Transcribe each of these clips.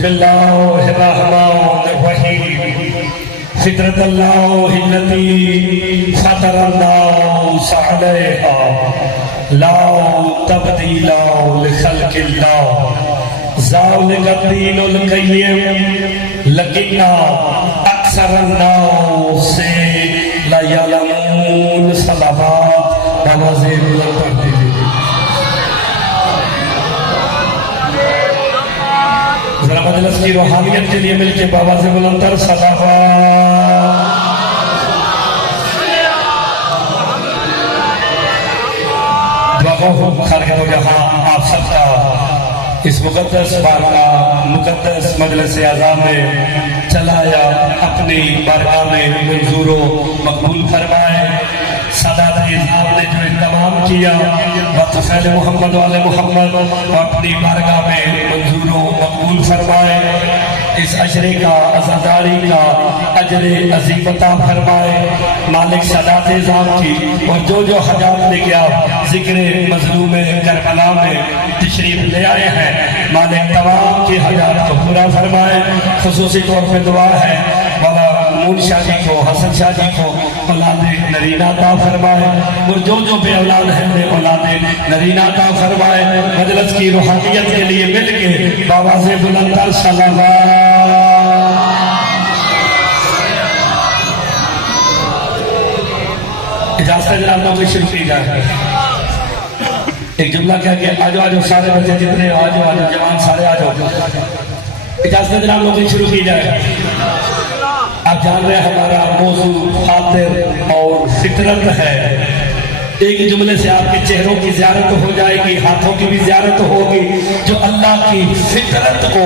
بسم الله الرحمن الرحيم فطرة الله التي فطر الناس عليها لا تبديل لخلق الله ذلك الدين القيم لكن أكثر الناس لا يعلمون. صلوات بواسطة الترتیب. ذرا مجلس کی روحانیت کے لیے مل کے بابا سے بلندر صلوات. دعا خالق دو جہاں آپ سب کا اس مقدس بارگاہ مقدس مجلس اعظم میں چلایا اپنی بارگاہ میں منظور و مقبول فرمائے. سادات اعظام نے جو اہتمام کیا وطفیل محمد والے محمد اپنی بارگاہ میں منظور و مقبول فرمائے. اس عشرے کا عزاداری کا اجر عظیم عطا فرمائے. مالک سادات اعظام کی اور جو حاجات لے کے آپ ذکر مظلوم کربلا میں تشریف لے آئے ہیں مالک تمام کی حاجات کو پورا فرمائے. خصوصی طور پہ دعا ہے مولا مون شاہ جی کو حسن شاہ جی کو اولاد نرینہ عطا فرمائے اور جو بے اولاد ہیں انہیں اولاد نرینہ عطا فرمائے. مجلس کی روحانیت کے لیے مل کے بابا سے بلندر صلوات. اجازت ہے جناب کو شروع کی جائے. ایک جملہ کہہ کے آجو سارے بچے جتنے آجو جوان سارے آجو. اجازت ہے جناب کو شروع کی جائے. آپ جان رہے ہیں ہمارا موضوع خاطر اور فطرت ہے. ایک جملے سے آپ کے چہروں کی زیارت ہو جائے گی, ہاتھوں کی بھی زیارت ہوگی. جو اللہ کی فطرت کو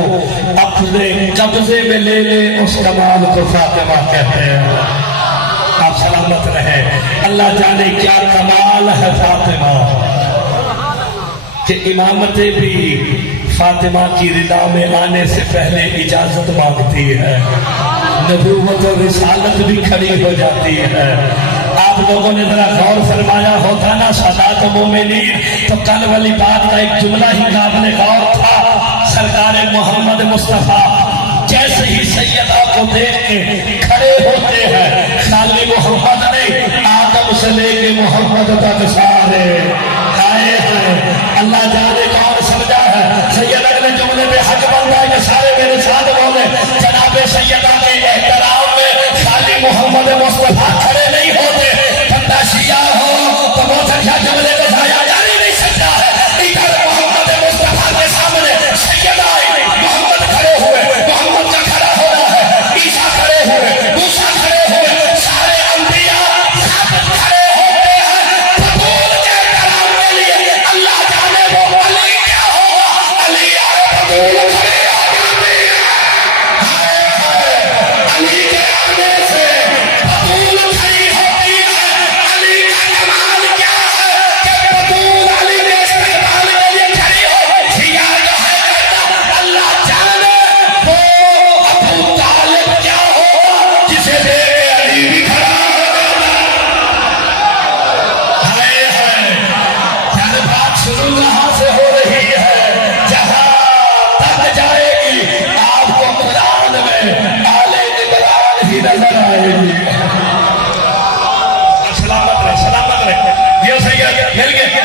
اپنے قبضے میں لے لے اس کمال کو فاطمہ کہتے ہیں. آپ سلامت رہے. اللہ جانے کیا کمال ہے فاطمہ کہ امامت بھی فاطمہ کی رضا میں آنے سے پہلے اجازت مانگتی ہے. نبوت و رسالت بھی کھڑی ہو جاتی ہے. آپ لوگوں نے ذرا غور فرمایا ہوتا نا سادات مومنین تو کل والی بات کا ایک جملہ ہی قابل غور تھا. سرکار محمد مصطفیٰ جیسے ہی سیدہ کو دیکھ کے کھڑے ہوتے ہیں خالی محمد نہیں آدم سے لے کے محمد تک سارے آئے ہیں. اللہ جانے کون سمجھا ہے. سید اگلے جملے پہ حق بنتا ہے کہ سارے میرے ساتھ بولے جناب سیدہ کے احترام میں خالی محمد مصطفیٰ کھڑے نہیں ہوتے. بندہ شیعہ ہو تو بہت اچھا جملے پہ جایا جاری نہیں سکتا ہے. ادھر محمد مصطفیٰ کے سامنے سیدہ محمد کھڑے ہوئے, محمد کا کھڑا ہو رہا ہے, عیسیٰ کھڑے ہوئے, موسیٰ کھڑے ہوئے, سارے انبیاء ثابت کھڑے ہوتے ہیں بطول کے احترام کے لیے. اللہ جانے وہ علی کیا ہوگا. علی آئے بطول کھڑے علی کے آنے سے بطول کھڑی ہوتی ہے. علی کا کمال کیا ہے کہ بطول علی کے استقبال کے لیے کھڑی ہو. شیعہ جو ہے کہتا اللہ جانے وہ ابو طالب کیا ہوگا جسے دے علی بھی کھڑا ہوگا. ہائے ہائے یار بات شروع کہاں سے ہو رہی ہے. جہاں تک جائے گی آپ کو قرآن میں ہی نظر آئے گی. سلامت رہے یہ سید مل گئے.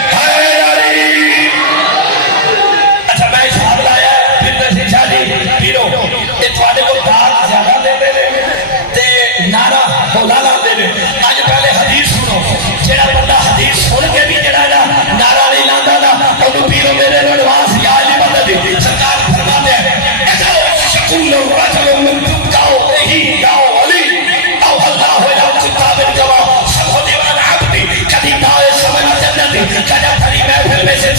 اچھا میں اس حال لایا پھر نصیر شاہ جی پیرو اتوانے کو داد زیادہ دے دے تے نعرہ مولانا دے دے. آج پہلے حدیث سنو. جیڑا بندہ حدیث سن کے بھی جڑا نعرہ نہیں لاندہ نا انہوں پیرو میرے نواز یا علی مدد سرکار فرماتے ہیں شکول رجل من تبکاؤ نہیں جاؤ کبھی دائے سمجھ جنت کجا بھری محفل میں سے